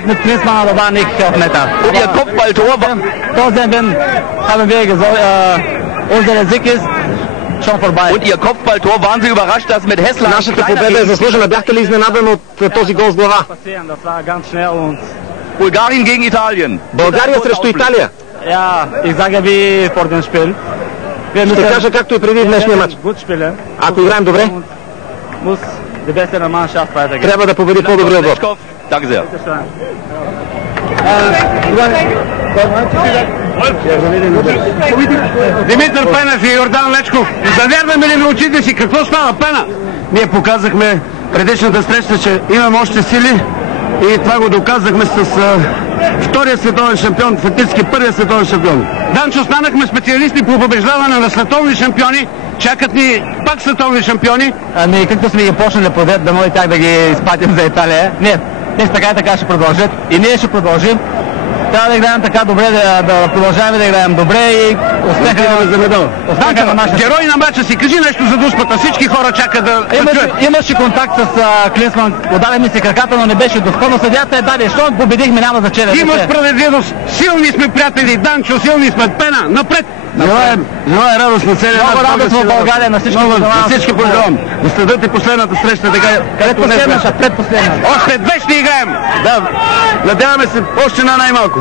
Mit Klinsmann, aber war nicht auf Meter. Und Ihr Kopfballtor war... Trotzdem haben wir gesagt, unser Sieg ist schon vorbei. Und Ihr Kopfballtor, waren Sie überrascht, dass mit Hessler... Нашата победа е заслужена. Бяхте ли изненадани от този гол с глава? Das war ganz schnell und... Bulgarien gegen Italien. България срещу Италия. Ja, ich sage wie vor dem Spiel. Ще кажа както и преди днешния матч. Ако играем добре, трябва да победи по-добрия отбор. Danke sehr. Димитър Пенев и Йордан Лечков, завярваме ли ви очите си? Какво става, Пена? Ние показахме предишната среща, че имаме още сили и това го доказахме с втория световен шампион, фактически първия световен шампион. Данчо, станахме специалисти по побеждаване на световни шампиони, чакат ни пак световни шампиони. Ами, както сме ги почнали подет, да може тях да ги изпратим за Италия. Не, те така и така ще продължат и ние ще продължим. Трябва да играем така добре, да продължаваме да играем добре и успеха за медал. Герой на матча си, кажи нещо за дуспата. Всички хора чакат да чуят. Имаше контакт с Клинсман, удари ми се краката, но не беше достойно. Съдията е даде, защото победихме, няма значение. Има справедливост. Силни сме, приятели. Данчо, силни сме. Пена, напред! Желая радост на целия народ. Много радост в България, на всички пожелавам. Да следят и последната среща, така където предпоследна. Още две ще играем. Да, надяваме се още на най-малко.